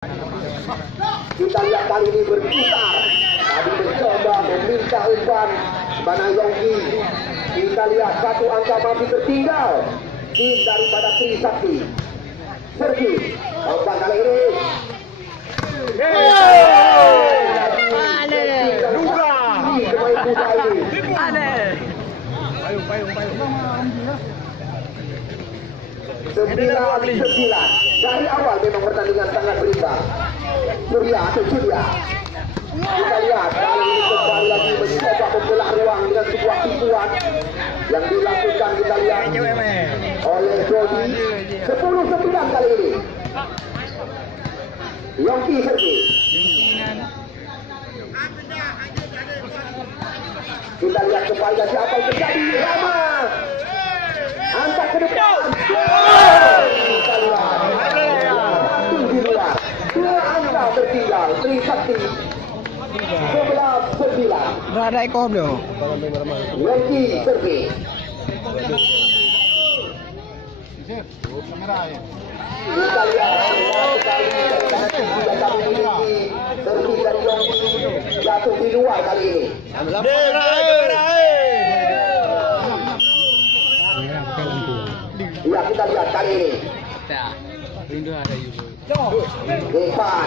Kita lihat kali ini berputar. Tadi mencoba meminta umpan Bana Yongki. Kita lihat satu angka masih tertinggal tim daripada Trisakti. Sergi umpan kali ini. Sembilan. Dari awal memang pertandingan sangat berimbang. Surya. Kita lihat kali ini kembali lagi mencoba membelah ruang dengan sebuah tipuan yang dilakukan kita lihat oleh Jody. 10-9 kali ini. Yongki Sergi. Kita lihat kembali lagi apa yang terjadi. Rama angkat ke depan. Kita lihat satu di luar. Dua angka tertinggal. Trisakti 11-9. Berada ekor dia. Yongki Sergi. Kita lihat Sergi dan Yongki jatuh di luar kali ini. Ya, kita lihat kali ini. Depan.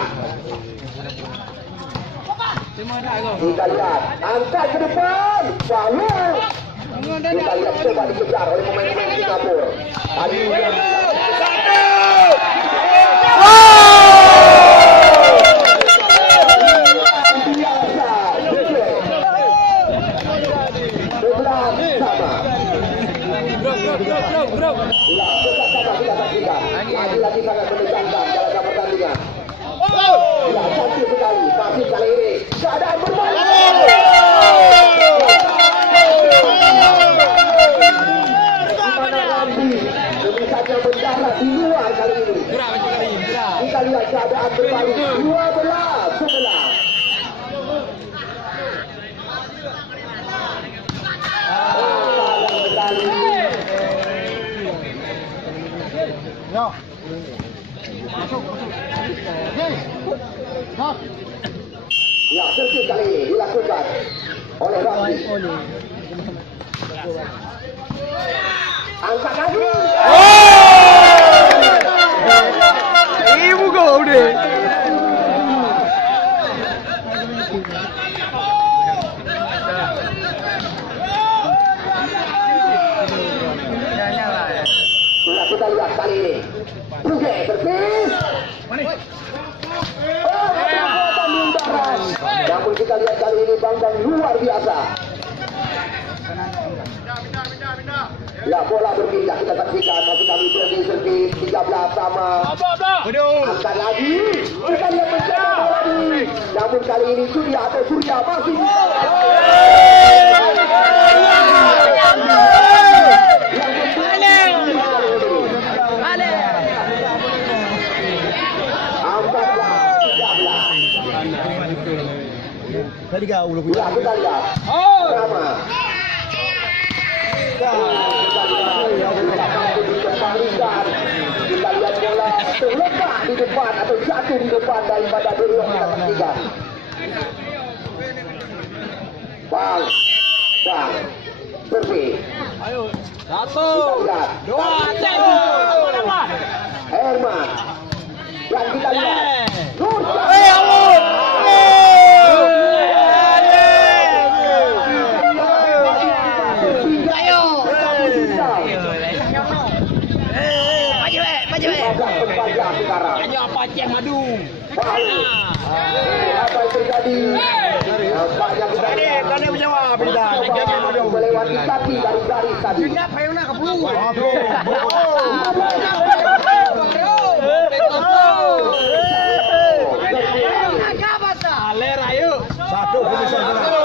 Kita lihat angkat ke depan. Foul. Kita lihat coba dikejar oleh pemain-pemain Singapura. Kali ini lagi sangat menegangkan dalam pertandingan. Ya, cantik sekali. Masih kali ini keadaan bermain. Demi saja mendarat di luar kali ini. Kita lihat keadaan berbalik 12-11. Ya, Sergi kali ini dilakukan oleh Raffi. Angkat lagi. Ibu kau deh. Kita lihat kali ini. Oke, berpis. Namun kita lihat kali ini Bambang luar biasa. Ya, bola berpindah, kita saksikan masih kami berhenti Sergi 13 sama. Angkat lagi. Kita lihat mencoba bola ini. Namun kali ini Surya masih. Tadi kau belum ya, kita lihat. Rama. Kita lihat bola terletak di depan atau jatuh di depan daripada Derio kita saksikan. Bang. Sergi. Ayo. 1, 2, 3. Herman. Dan kita lihat. Nur. Hanya apa cek madu. Apa yang terjadi? Nampaknya kita Kau menjawab tidak. melewati kaki dari garis tadi. Dia payuna ke bulu. Alera yuk. 1 komisar.